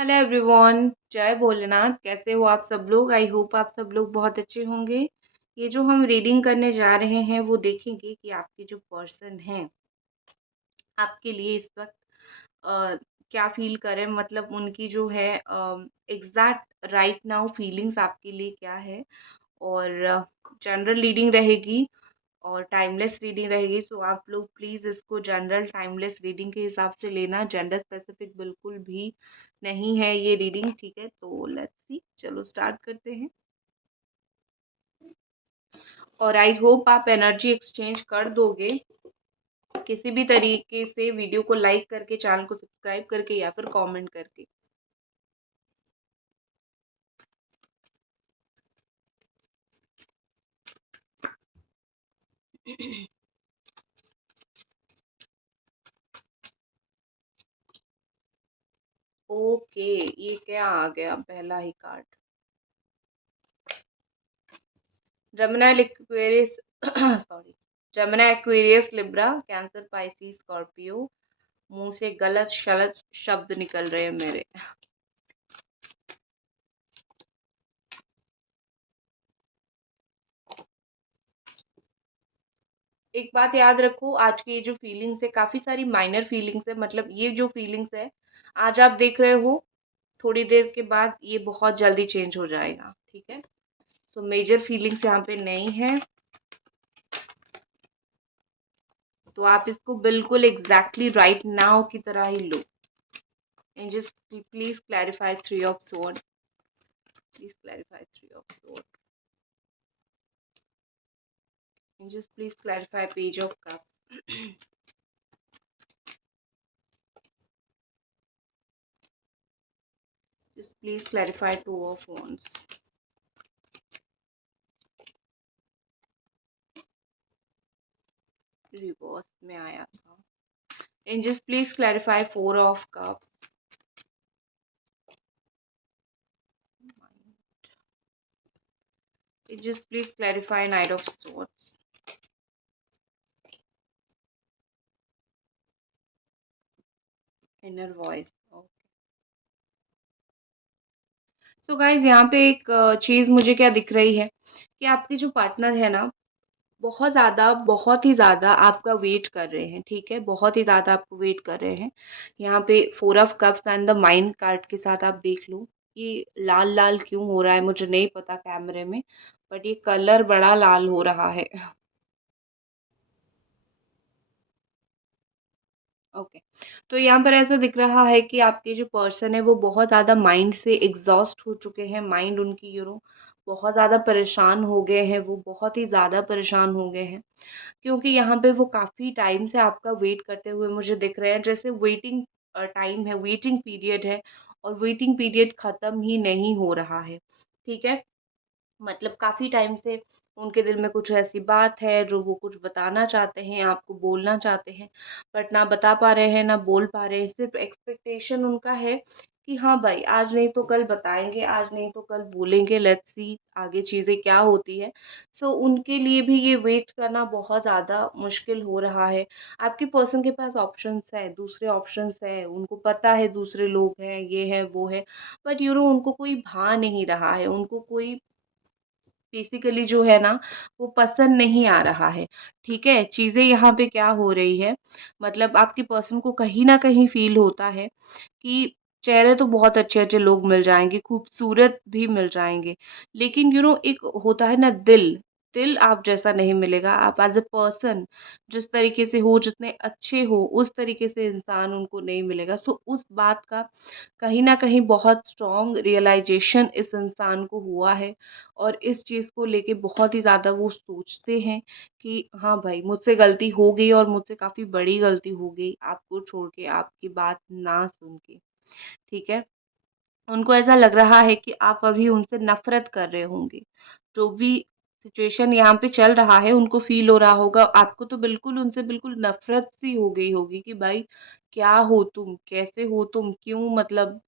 Hello everyone, जय भोलेनाथ। कैसे हो आप सब लोग? आई होप आप सब लोग बहुत अच्छे होंगे। ये जो हम रीडिंग करने जा रहे हैं वो देखेंगे कि आपके जो पर्सन हैं आपके लिए इस वक्त अ, क्या फ़ील करें, मतलब उनकी जो है एग्ज़ैक्ट राइट नाउ फीलिंग्स आपके लिए क्या है। और जनरल रीडिंग रहेगी और टाइमलेस रीडिंग रहेगी। सो आप लोग प्लीज़ इसको जनरल टाइमलेस रीडिंग के हिसाब से लेना, जेंडर स्पेसिफिक बिल्कुल भी नहीं है ये रीडिंग, ठीक है? तो लेट्स सी, चलो स्टार्ट करते हैं। और आई होप आप एनर्जी एक्सचेंज कर दोगे किसी भी तरीके से, वीडियो को लाइक करके, चैनल को सब्सक्राइब करके या फिर कमेंट करके। ओके, ये क्या आ गया पहला ही card? Jamuna Aquarius sorry, Jamuna Aquarius, Libra, Cancer, Pisces, Scorpio. मुंह से गलत शलत शब्द निकल रहे हैं मेरे। एक बात याद रखो, आज की ये जो फीलिंग्स है काफी सारी माइनर फीलिंग्स है, मतलब ये जो फीलिंग्स है आज आप देख रहे हो, थोड़ी देर के बाद ये बहुत जल्दी चेंज हो जाएगा, ठीक है? सो मेजर फीलिंग्स यहाँ पे नहीं है, तो आप इसको बिल्कुल एग्जैक्टली राइट नाउ की तरह ही लो। And just please clarify three of sword, please clarify three of sword, and just please clarify page of cups, just please clarify two of wands, reverse में आया था। And just please clarify four of cups, just please clarify knight of swords, inner voice। तो guys यहाँ पे एक चीज मुझे क्या दिख रही है कि आपके जो पार्टनर है ना, बहुत ही ज़्यादा आपका वेट कर रहे हैं, ठीक है? बहुत ही ज़्यादा आपको वेट कर रहे हैं। यहाँ पे four of cups and the mind card के साथ आप देख लो, ये लाल लाल क्यों हो रहा है मुझे नहीं पता कैमरे में, बट ये कलर बड़ा लाल हो रहा है। ओके, तो यहाँ पर ऐसा दिख रहा है कि आपके जो पर्सन है वो बहुत ज़्यादा माइंड से एग्जॉस्ट हो चुके हैं, माइंड उनकी बहुत ज़्यादा परेशान हो गए हैं, वो बहुत ही ज़्यादा परेशान हो गए हैं, क्योंकि यहाँ पे वो काफ़ी टाइम से आपका वेट करते हुए मुझे दिख रहे हैं, जैसे वेटिंग टाइम है, वेटिंग पीरियड है, और वेटिंग पीरियड ख़त्म ही नहीं हो रहा है, ठीक है? मतलब काफ़ी टाइम से उनके दिल में कुछ ऐसी बात है जो वो कुछ बताना चाहते हैं, आपको बोलना चाहते हैं, बट ना बता पा रहे हैं, ना बोल पा रहे हैं। सिर्फ़ एक्सपेक्टेशन उनका है कि हाँ भाई, आज नहीं तो कल बताएँगे, आज नहीं तो कल बोलेंगे, लेट्स सी आगे चीज़ें क्या होती है। सो उनके लिए भी ये वेट करना बहुत ज़्यादा मुश्किल हो रहा है। आपके पर्सन के पास ऑप्शंस हैं, दूसरे ऑप्शंस हैं, उनको पता है दूसरे लोग हैं, ये है, वो है, बट उनको कोई भा नहीं रहा है, उनको कोई बेसिकली जो है ना वो पसंद नहीं आ रहा है, ठीक है? चीज़ें यहाँ पे क्या हो रही है, मतलब आपके पर्सन को कहीं न कहीं फ़ील होता है कि चेहरे तो बहुत अच्छे-अच्छे लोग मिल जाएँगे, खूबसूरत भी मिल जाएँगे, लेकिन एक होता है ना दिल, दिल आप जैसा नहीं मिलेगा। आप एज़ अ पर्सन जिस तरीके से हो, जितने अच्छे हो, उस तरीके से इंसान उनको नहीं मिलेगा। सो उस बात का कहीं न कहीं बहुत स्ट्रॉन्ग रियलाइज़ेशन इस इंसान को हुआ है, और इस चीज़ को लेके बहुत ही ज़्यादा वो सोचते हैं कि हाँ भाई, मुझसे गलती हो गई और मुझसे काफ़ी बड़ी गलती हो गई, आपको छोड़ के, आपकी बात ना सुन के, ठीक है? उनको ऐसा लग रहा है कि आप अभी उनसे नफ़रत कर रहे होंगे। जो भी सिचुएशन यहाँ पे चल रहा है उनको फ़ील हो रहा होगा, आपको तो बिल्कुल उनसे बिल्कुल नफ़रत सी हो गई होगी कि भाई क्या हो तुम? कैसे हो तुम? क्यों, मतलब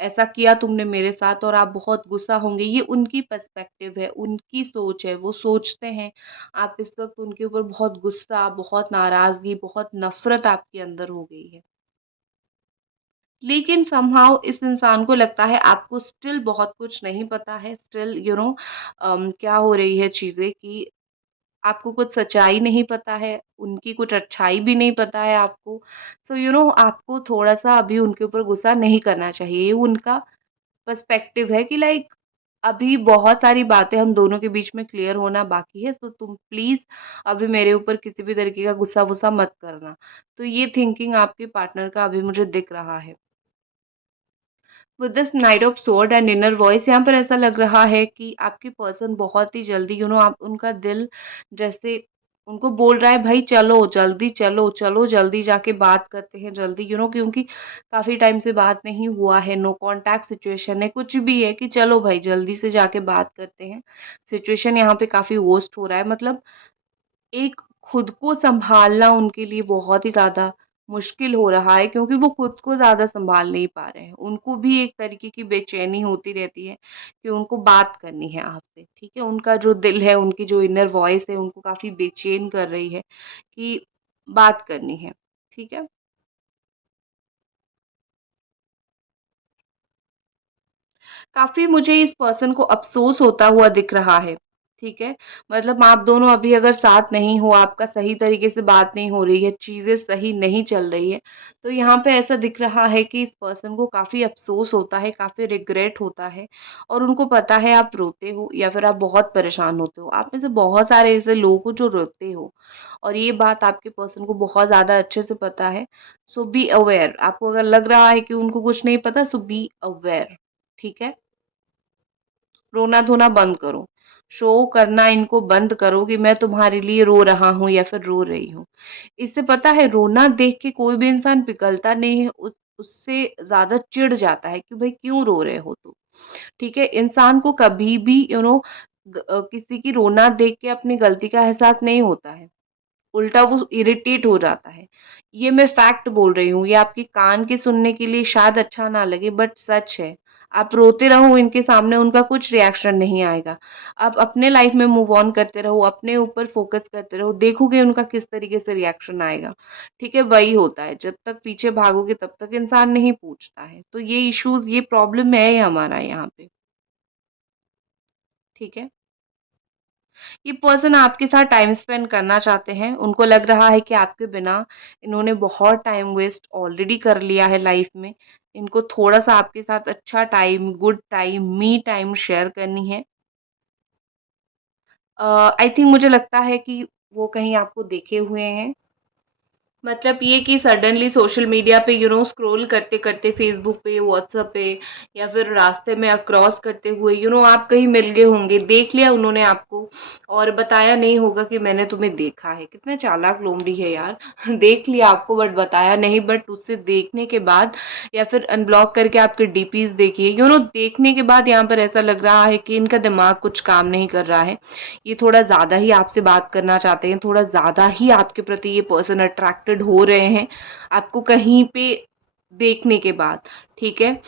ऐसा किया तुमने मेरे साथ, और आप बहुत गुस्सा होंगे। ये उनकी पर्सपेक्टिव है, उनकी सोच है, वो सोचते हैं। आप इस वक़्त उनके ऊपर बहुत गुस्सा, बहुत नाराज़गी, बहुत नफ़रत आपके अंदर हो गई है। लेकिन समहाउ इस इंसान को लगता है आपको स्टिल बहुत कुछ नहीं पता है, स्टिल क्या हो रही है चीज़ें कि आपको कुछ सच्चाई नहीं पता है, उनकी कुछ अच्छाई भी नहीं पता है आपको। सो आपको थोड़ा-सा अभी उनके ऊपर गुस्सा नहीं करना चाहिए। ये उनका पर्सपेक्टिव है कि लाइक अभी बहुत सारी बातें हम दोनों के बीच में क्लियर होना बाकी है, सो तुम प्लीज़ अभी मेरे ऊपर किसी भी तरीके का गुस्सा-वुस्सा मत करना। तो ये थिंकिंग आपके पार्टनर का अभी मुझे दिख रहा है। With this night of sword and inner voice, यहाँ पर ऐसा लग रहा है कि आपकी पर्सन बहुत ही जल्दी आप उनका दिल जैसे उनको बोल रहा है भाई चलो जल्दी चलो चलो जल्दी जाके बात करते हैं जल्दी क्योंकि काफ़ी टाइम से बात नहीं हुआ है, नो कांटेक्ट सिचुएशन है, कुछ भी है कि चलो भाई जल्दी से जाके बात करते हैं। सिचुएशन यहाँ पे काफ़ी वर्स्ट हो रहा है, मतलब एक खुद को सँभालना उनके लिए बहुत ही ज़्यादा मुश्किल हो रहा है, क्योंकि वो खुद को ज़्यादा सँभाल नहीं पा रहे हैं। उनको भी एक तरीके की बेचैनी होती रहती है कि उनको बात करनी है आपसे, ठीक है? उनका जो दिल है, उनकी जो इनर वॉइस है, उनको काफ़ी बेचैन कर रही है कि बात करनी है, ठीक है? काफ़ी मुझे इस पर्सन को अफ़सोस होता हुआ दिख रहा है, ठीक है? मतलब आप दोनों अभी अगर साथ नहीं हो, आपका सही तरीके से बात नहीं हो रही है, चीज़ें सही नहीं चल रही है, तो यहाँ पे ऐसा दिख रहा है कि इस पर्सन को काफ़ी अफ़सोस होता है, काफ़ी रिग्रेट होता है और उनको पता है आप रोते हो या फिर आप बहुत परेशान होते हो। आप में से बहुत सारे ऐसे लोग हो जो रोते हो और ये बात आपके पर्सन को बहुत ज़्यादा अच्छे से पता है। सो बी अवेयर, आपको अगर लग रहा है कि उनको कुछ नहीं पता, सो बी अवेयर, ठीक है? रोना-धोना बंद करो। शो करना इनको बंद करो कि मैं तुम्हारे लिए रो रहा हूँ या फिर रो रही हूँ। इससे पता है रोना देख के कोई भी इंसान पिघलता नहीं है, उससे ज़्यादा चिढ़ जाता है कि भाई क्यों रो रहे हो तुम? ठीक है? इंसान को कभी भी किसी की रोना देख के अपनी गलती का एहसास नहीं होता है। उल्टा वो इरिटेट हो जाता है। ये मैं फैक्ट बोल रही हूँ, ये आपके कान के सुनने के लिए शायद अच्छा ना लगे बट सच है। आप रोते रहो इनके सामने, उनका कुछ रिएक्शन नहीं आएगा। आप अपने लाइफ में मूव ऑन करते रहो, अपने ऊपर फोकस करते रहो, देखोगे उनका किस तरीके से रिएक्शन आएगा। ठीक है? वही होता है, जब तक पीछे भागोगे तब तक इंसान नहीं पूछता है। तो ये इश्यूज़, ये प्रॉब्लम है हमारा यहाँ पे। ठीक है? ये पर्सन आपके साथ टाइम स्पेंड करना चाहते हैं। उनको लग रहा है कि आपके बिना इन्होंने बहुत टाइम वेस्ट ऑलरेडी कर लिया है लाइफ में। इनको थोड़ा-सा आपके साथ अच्छा time, good time, me time share करनी है। आई थिंक मुझे लगता है कि वो कहीं आपको देखे हुए हैं। मतलब ये कि सडनली सोशल मीडिया पे स्क्रॉल करते-करते फ़ेसबुक पे, व्हाट्सएप पे या फिर रास्ते में क्रॉस करते हुए आप कहीं मिल गए होंगे, देख लिया उन्होंने आपको और बताया नहीं होगा कि मैंने तुम्हें देखा है। कितने चालाक लोमड़ी है यार! देख लिया आपको बट बताया नहीं, बट उससे देखने के बाद या फिर अनब्लॉक करके आपके डीपीज़ देखिए, देखने के बाद यहाँ पर ऐसा लग रहा है कि इनका दिमाग कुछ काम नहीं कर रहा है। ये थोड़ा ज़्यादा ही आपसे बात करना चाहते हैं, थोड़ा ज़्यादा ही आपके प्रति ये पर्सन अट्रैक्टेड हो रहे हैं, आपको कहीं पे देखने के बाद, ठीक है?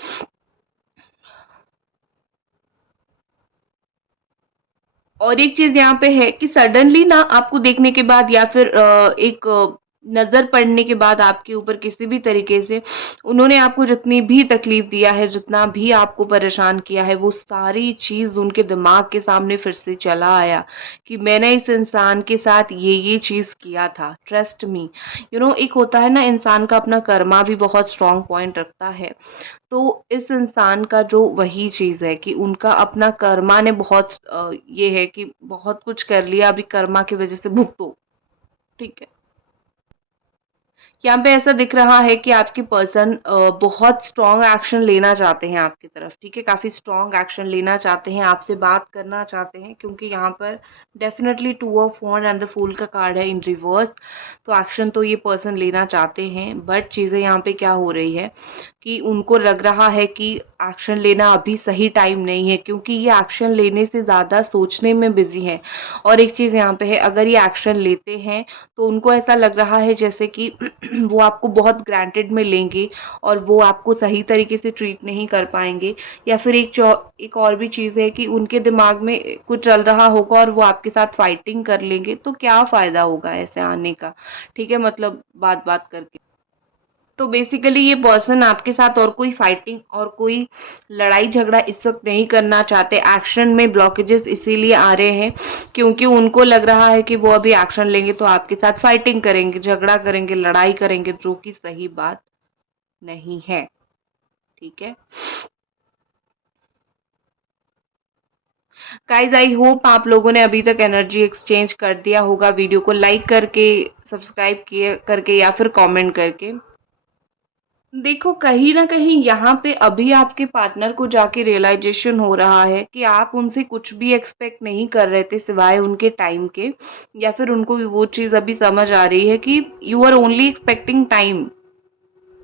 और एक चीज़ यहाँ पे है कि सडनली ना आपको देखने के बाद या फिर एक नज़र पड़ने के बाद आपके ऊपर किसी भी तरीके से उन्होंने आपको जितनी भी तकलीफ़ दिया है, जितना भी आपको परेशान किया है, वो सारी चीज़ उनके दिमाग के सामने फिर से चला आया कि मैंने इस इंसान के साथ ये चीज़ किया था, ट्रस्ट मी। एक होता है ना, इंसान का अपना कर्मा भी बहुत स्ट्रॉन्ग पॉइंट रखता है। तो इस इंसान का जो वही चीज़ है कि उनका अपना कर्मा ने बहुत ये है कि बहुत कुछ कर लिया, अभी कर्मा की वजह से भुगतो, ठीक है? यहाँ पे ऐसा दिख रहा है कि आपकी पर्सन बहुत स्ट्रॉन्ग एक्शन लेना चाहते हैं आपकी तरफ, ठीक है? काफ़ी स्ट्रॉन्ग एक्शन लेना चाहते हैं, आपसे बात करना चाहते हैं, क्योंकि यहाँ पर definitely two of wands and the fool का कार्ड है इन रिवर्स। तो एक्शन तो ये पर्सन लेना चाहते हैं, बट चीज़ें यहाँ पे क्या हो रही है कि उनको लग रहा है कि एक्शन लेना अभी सही टाइम नहीं है, क्योंकि ये एक्शन लेने से ज़्यादा सोचने में बिज़ी हैं। और एक चीज़ यहाँ पे है, अगर ये एक्शन लेते हैं तो उनको ऐसा लग रहा है जैसे कि वो आपको बहुत ग्रांटेड में लेंगे और वो आपको सही तरीके से ट्रीट नहीं कर पाएँगे, या फिर एक और भी चीज़ है कि उनके दिमाग में कुछ चल रहा होगा और वो आपके साथ फाइटिंग कर लेंगे, तो क्या फ़ायदा होगा ऐसे आने का, ठीक है? मतलब बात-बात करके। तो बेसिकली ये पर्सन आपके साथ और कोई फाइटिंग और कोई लड़ाई झगड़ा इस वक्त नहीं करना चाहते। एक्शन में ब्लॉकेजेस इसीलिए आ रहे हैं क्योंकि उनको लग रहा है कि वो अभी एक्शन लेंगे तो आपके साथ फाइटिंग करेंगे, झगड़ा करेंगे, लड़ाई करेंगे, जो कि सही बात नहीं है। ठीक है गाइज, आई होप आप लोगों ने अभी तक एनर्जी एक्सचेंज कर दिया होगा वीडियो को लाइक करके, सब्सक्राइब किए करके या फिर कमेंट करके। देखो कहीं ना कहीं यहाँ पे अभी आपके पार्टनर को जाके रियलाइजेशन हो रहा है कि आप उनसे कुछ भी एक्सपेक्ट नहीं कर रहे थे सिवाय उनके टाइम के, या फिर उनको भी वो चीज़ अभी समझ आ रही है कि you are only expecting time.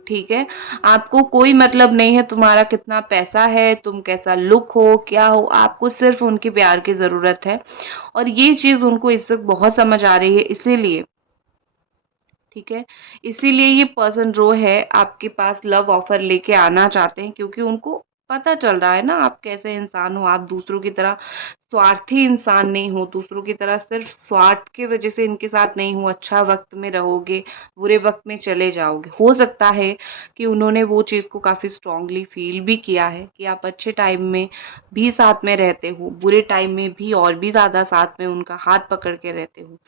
ठीक है, आपको कोई मतलब नहीं है तुम्हारा कितना पैसा है, तुम कैसा लुक हो, क्या हो, आपको सिर्फ उनके प्यार की ज़रूरत है। और ये चीज़ उनको इस वक्त बहुत समझ आ रही है, इसीलिए ठीक है, इसीलिए ये पर्सन जो है आपके पास लव ऑफर लेके आना चाहते हैं क्योंकि उनको पता चल रहा है ना आप कैसे इंसान हो। आप दूसरों की तरह स्वार्थी इंसान नहीं हो, दूसरों की तरह सिर्फ स्वार्थ की वजह से इनके साथ नहीं हो। अच्छा वक्त में रहोगे, बुरे वक्त में चले जाओगे। हो सकता है कि उन्होंने वो चीज़ को काफ़ी स्ट्रांगली फील भी किया है कि आप अच्छे टाइम में भी साथ में रहते हो, बुरे टाइम में भी और भी ज़्यादा साथ में उनका हाथ पकड़ के रहते हो।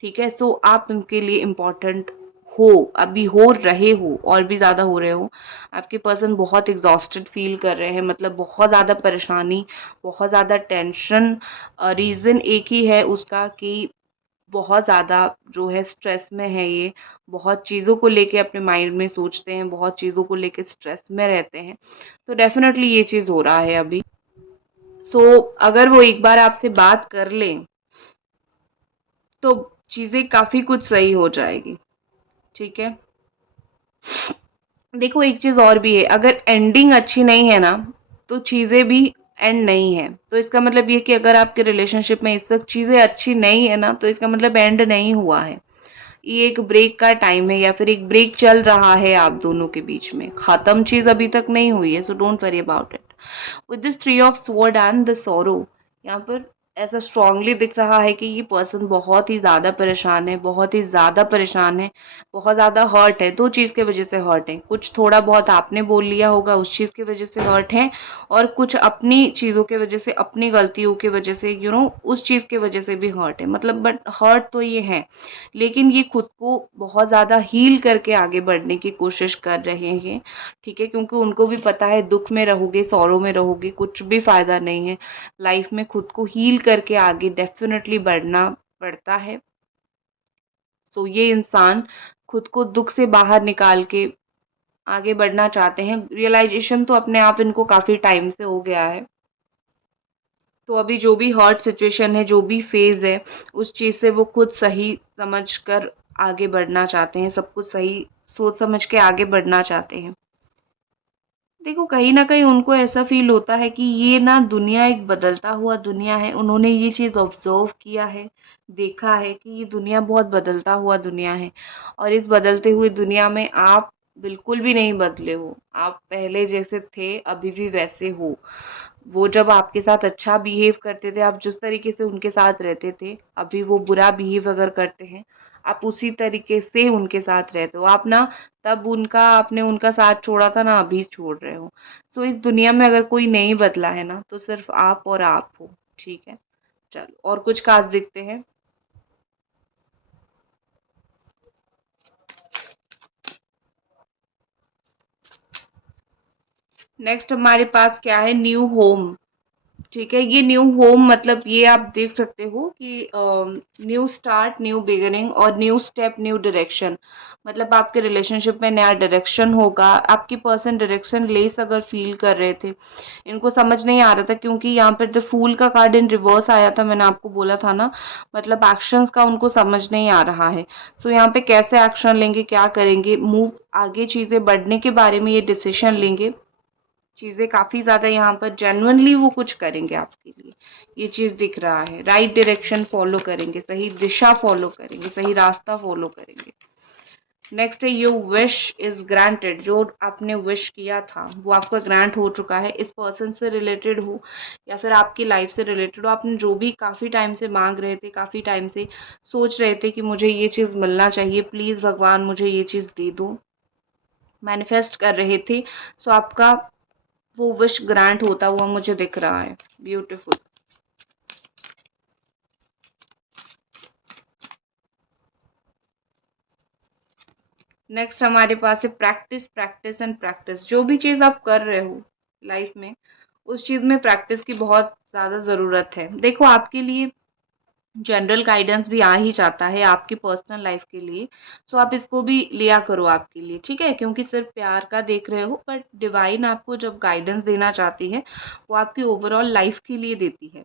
ठीक है, सो आप उनके लिए इम्पोर्टेंट हो, अभी हो रहे हो और भी ज़्यादा हो रहे हो। आपके पर्सन बहुत एग्जॉस्टेड फील कर रहे हैं, मतलब बहुत ज़्यादा परेशानी, बहुत ज़्यादा टेंशन। रीज़न एक ही है उसका कि बहुत ज़्यादा जो है स्ट्रेस में है ये, बहुत चीज़ों को लेके अपने माइंड में सोचते हैं, बहुत चीज़ों को लेके स्ट्रेस में रहते हैं। तो डेफिनेटली ये चीज़ हो रहा है अभी। सो अगर वो एक बार आपसे बात कर लें तो चीज़ें काफ़ी कुछ सही हो जाएगी। ठीक है, देखो एक चीज़ और भी है, अगर एंडिंग अच्छी नहीं है ना तो चीज़ें भी एंड नहीं है। तो इसका मतलब ये कि अगर आपके रिलेशनशिप में इस वक्त चीज़ें अच्छी नहीं है ना तो इसका मतलब एंड नहीं हुआ है। ये एक ब्रेक का टाइम है या फिर एक ब्रेक चल रहा है आप दोनों के बीच में, खत्म चीज़ अभी तक नहीं हुई है। So don't worry about it. With this three of sword and the सोरो, यहाँ पर ऐसा स्ट्रांगली दिख रहा है कि ये पर्सन बहुत ही ज़्यादा परेशान है, बहुत ही ज़्यादा परेशान है, बहुत ज़्यादा हर्ट है। दो चीज़ की वजह से हर्ट है, कुछ थोड़ा बहुत आपने बोल लिया होगा उस चीज़ की वजह से हर्ट है, और कुछ अपनी चीज़ों की वजह से, अपनी गलतियों की वजह से उस चीज़ की वजह से भी हर्ट है। मतलब बट हर्ट तो ये है, लेकिन ये खुद को बहुत ज़्यादा हील करके आगे बढ़ने की कोशिश कर रहे हैं। ठीक है, क्योंकि उनको भी पता है दुख में रहोगे, सौरों में रहोगे, कुछ भी फ़ायदा नहीं है। लाइफ में खुद को हील करके आगे डेफिनेटली बढ़ना पड़ता है। सो ये इंसान खुद को दुख से बाहर निकाल के आगे बढ़ना चाहते हैं। रियलाइजेशन तो अपने आप इनको काफ़ी टाइम से हो गया है। तो अभी जो भी हॉट सिचुएशन है, जो भी फेज़ है, उस चीज़ से वो खुद सही समझ कर आगे बढ़ना चाहते हैं, सब कुछ सही सोच समझ के आगे बढ़ना चाहते हैं। देखो कहीं न कहीं उनको ऐसा फ़ील होता है कि ये ना दुनिया एक बदलता हुआ दुनिया है। उन्होंने ये चीज़ ऑब्ज़र्व किया है, देखा है कि ये दुनिया बहुत बदलता हुआ दुनिया है, और इस बदलते हुए दुनिया में आप बिल्कुल भी नहीं बदले हो। आप पहले जैसे थे, अभी भी वैसे हो। वो जब आपके साथ अच्छा बिहेव करते थे, आप जिस तरीके से उनके साथ रहते थे, अभी वो बुरा बिहेव अगर करते हैं, आप उसी तरीके से उनके साथ रहते हो। आप ना तब आपने उनका साथ छोड़ा था ना, अभी छोड़ रहे हो। सो इस दुनिया में अगर कोई नहीं बदला है ना तो सिर्फ आप और आप हो। ठीक है, चलो और कुछ खास दिखते हैं। नेक्स्ट हमारे पास क्या है, न्यू होम। ठीक है, ये न्यू होम मतलब ये आप देख सकते हो कि न्यू स्टार्ट, न्यू बिगिनिंग और न्यू स्टेप, न्यू डायरेक्शन। मतलब आपके रिलेशनशिप में नया डायरेक्शन होगा। आपकी पर्सन डायरेक्शन लेस अगर फील कर रहे थे, इनको समझ नहीं आ रहा था क्योंकि यहाँ पर द फूल का कार्ड इन रिवर्स आया था, मैंने आपको बोला था ना, मतलब एक्शंस का उनको समझ नहीं आ रहा है। सो यहाँ पे कैसे एक्शन लेंगे, क्या करेंगे, मूव आगे चीज़ें बढ़ने के बारे में ये डिसीजन लेंगे। चीज़ें काफ़ी ज़्यादा यहाँ पर जेन्युइनली वो कुछ करेंगे आपके लिए, ये चीज़ दिख रहा है। राइट डायरेक्शन फॉलो करेंगे, सही दिशा फॉलो करेंगे, सही रास्ता फॉलो करेंगे। नेक्स्ट है योर विश इज ग्रांटेड। जो आपने विश किया था वो आपका ग्रांट हो चुका है। इस पर्सन से रिलेटेड हो या फिर आपकी लाइफ से रिलेटेड हो, आपने जो भी काफ़ी टाइम से मांग रहे थे, काफ़ी टाइम से सोच रहे थे कि मुझे ये चीज़ मिलना चाहिए, प्लीज़ भगवान मुझे ये चीज़ दे दो, मैनिफेस्ट कर रहे थे। सो आपका वो विश ग्रांट होता हुआ मुझे दिख रहा है। ब्यूटीफुल। नेक्स्ट हमारे पास है प्रैक्टिस, प्रैक्टिस एंड प्रैक्टिस। जो भी चीज़ आप कर रहे हो लाइफ में, उस चीज़ में प्रैक्टिस की बहुत ज़्यादा ज़रूरत है। देखो, आपके लिए जनरल गाइडेंस भी आ ही जाता है आपकी पर्सनल लाइफ के लिए, सो आप इसको भी लिया करो आपके लिए, ठीक है? क्योंकि सिर्फ प्यार का देख रहे हो, बट डिवाइन आपको जब गाइडेंस देना चाहती है, वो आपकी ओवरऑल लाइफ के लिए देती है।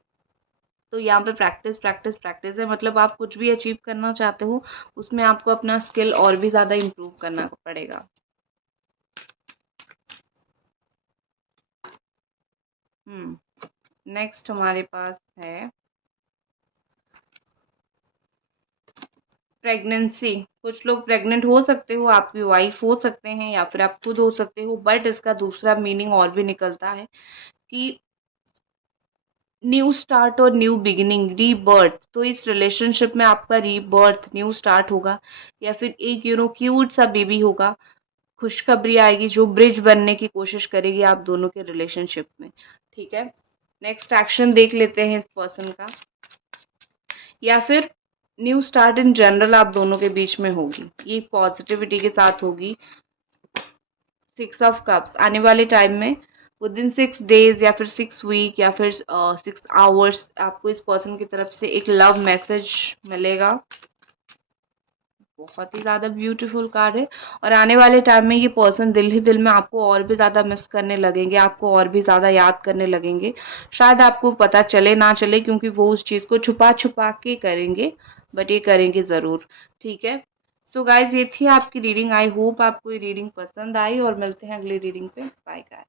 तो यहाँ पे प्रैक्टिस प्रैक्टिस प्रैक्टिस है, मतलब आप कुछ भी अचीव करना चाहते हो, उसमें आपको अपना स्किल और भी ज़्यादा इम्प्रूव करना पड़ेगा। नेक्स्ट हमारे पास है प्रेगनेंसी। कुछ लोग प्रेग्नेंट हो सकते हो, आपकी वाइफ हो सकते हैं या फिर आप खुद हो सकते हो, बट इसका दूसरा मीनिंग और भी निकलता है कि न्यू स्टार्ट और न्यू बिगिनिंग, रीबर्थ। तो इस रिलेशनशिप में आपका रीबर्थ, न्यू स्टार्ट होगा, या फिर एक क्यूट सा बेबी होगा। खुशखबरी आएगी जो ब्रिज बनने की कोशिश करेगी आप दोनों के रिलेशनशिप में, ठीक है? नेक्स्ट एक्शन देख लेते हैं इस पर्सन का, या फिर न्यू स्टार्ट इन जनरल आप दोनों के बीच में होगी, ये पॉजिटिविटी के साथ होगी। 6 ऑफ कप्स आने वाले टाइम में, विद इन 6 डेज या फिर 6 वीक या फिर 6 आवर्स, आपको इस पर्सन की तरफ से एक लव मैसेज मिलेगा। बहुत ही ज़्यादा ब्यूटीफुल कार्ड है। और आने वाले टाइम में ये पर्सन दिल ही दिल में आपको और भी ज़्यादा मिस करने लगेंगे, आपको और भी ज़्यादा याद करने लगेंगे। शायद आपको पता चले ना चले, क्योंकि वो उस चीज़ को छुपा छुपा के करेंगे, बट ये करेंगे ज़रूर, ठीक है? सो गाइज, ये थी आपकी रीडिंग। आई होप आपको ये रीडिंग पसंद आई, और मिलते हैं अगली रीडिंग पे। Bye guys.